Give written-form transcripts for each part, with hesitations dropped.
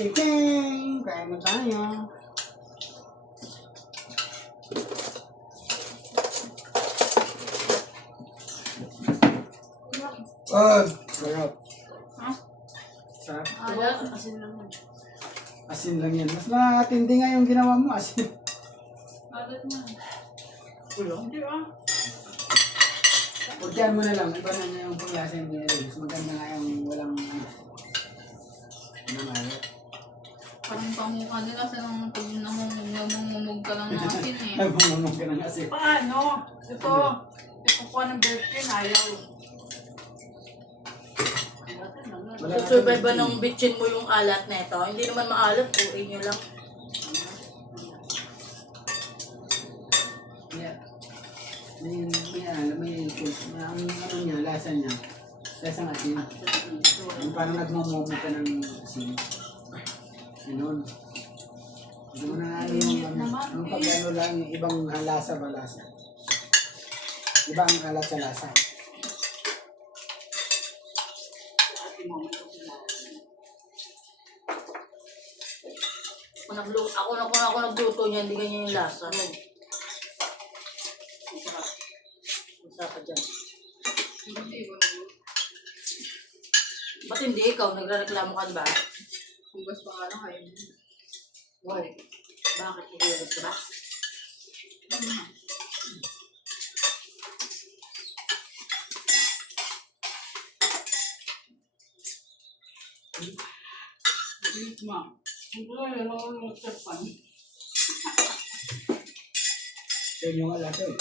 chicken. Kain na tayo. Sarap. Ha? Sarap. Asin lang yun. Asin lang yan. Mas matindi nga yung ginawa mo, asin. Alat na. Ulo? Hindi ah. Pagyan mo na lang, iba na niya yung panglasin niya. Mas maganda nga yung walang nangalat. Parang pamukha nila sa nang pag namumumog ka lang ng asin eh. Nagmumulong ka ng asin. Paano? Ito. Ito ko ng birthday na ayaw. Survive ba ng bitchin mo yung alat na ito? Hindi naman maalat, buuin nyo lang. Ang ano niya, lasa niya. Lasang asin. Yung parang nagmumumo ka ng asin. Ganun. Hindi mo na yung pag-ano lang, yung ibang lasa ba lasa. Iba ang alat sa lasa. Ako nagluto niya, hindi ganyan yung lasa. Masarap ka dyan. Ba't hindi ikaw? Nagre-reklamo ka ba? Hugas pa nga lang kayo. Wow. Bakit hugas ka ba? Wait ma. Ang kulay, lalo ng terpan. Yun yung alasa eh.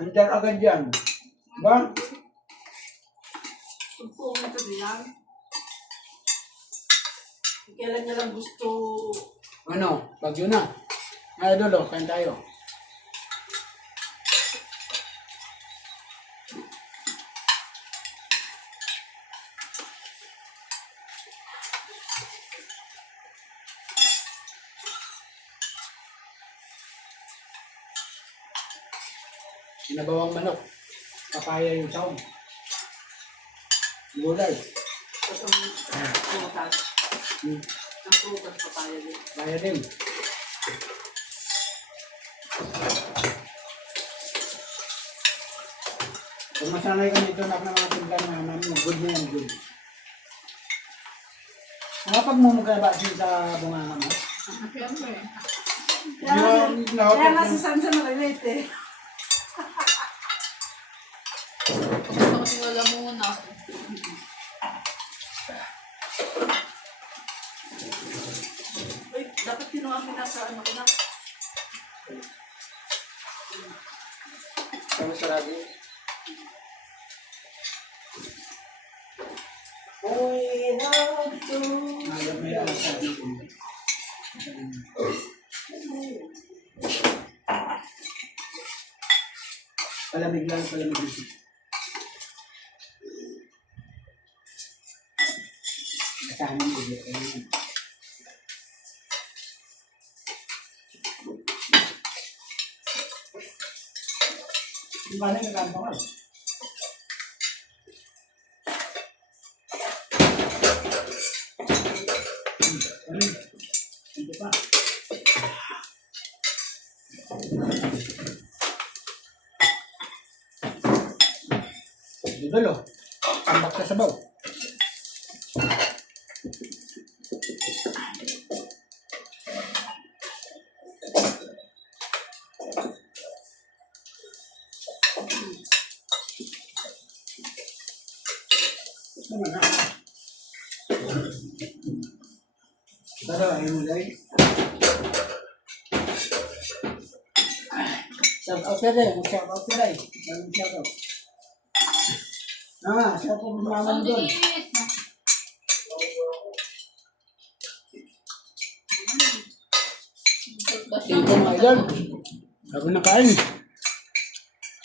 Andar agad yan. Ba? Tugpong ito diyan. Kailan niya lang gusto... Ano? Bagyo na. Ay, Dolo, kain tayo. Sinabawang manok. Papaya yung taon. Gulay. Ito ang prutas. Ang prutas papaya din. Papaya din. Kung masanay ka nito na mga timplan na namin, good na yan, good. Nakapagmumugay ba siya sa bunganga mo? Siyempre. Kaya nga si Sansa na-relate eh. Gusto ko wala muna. Ay, dapat kinuha mo na sa ano ko na. Kami sarado. May alas sa dito. Palamig lang, palamig lang. Kasama mo dito. Yung bala nagkanta ka. Ito pa. Dudol oh. Tambak sa sabaw. Naman na. Tara, ayun mo dahil. Shout out ka rin. Shout out ka rin. Shout out. Shout out mo naman doon. Ito mga idol. Bago na kain.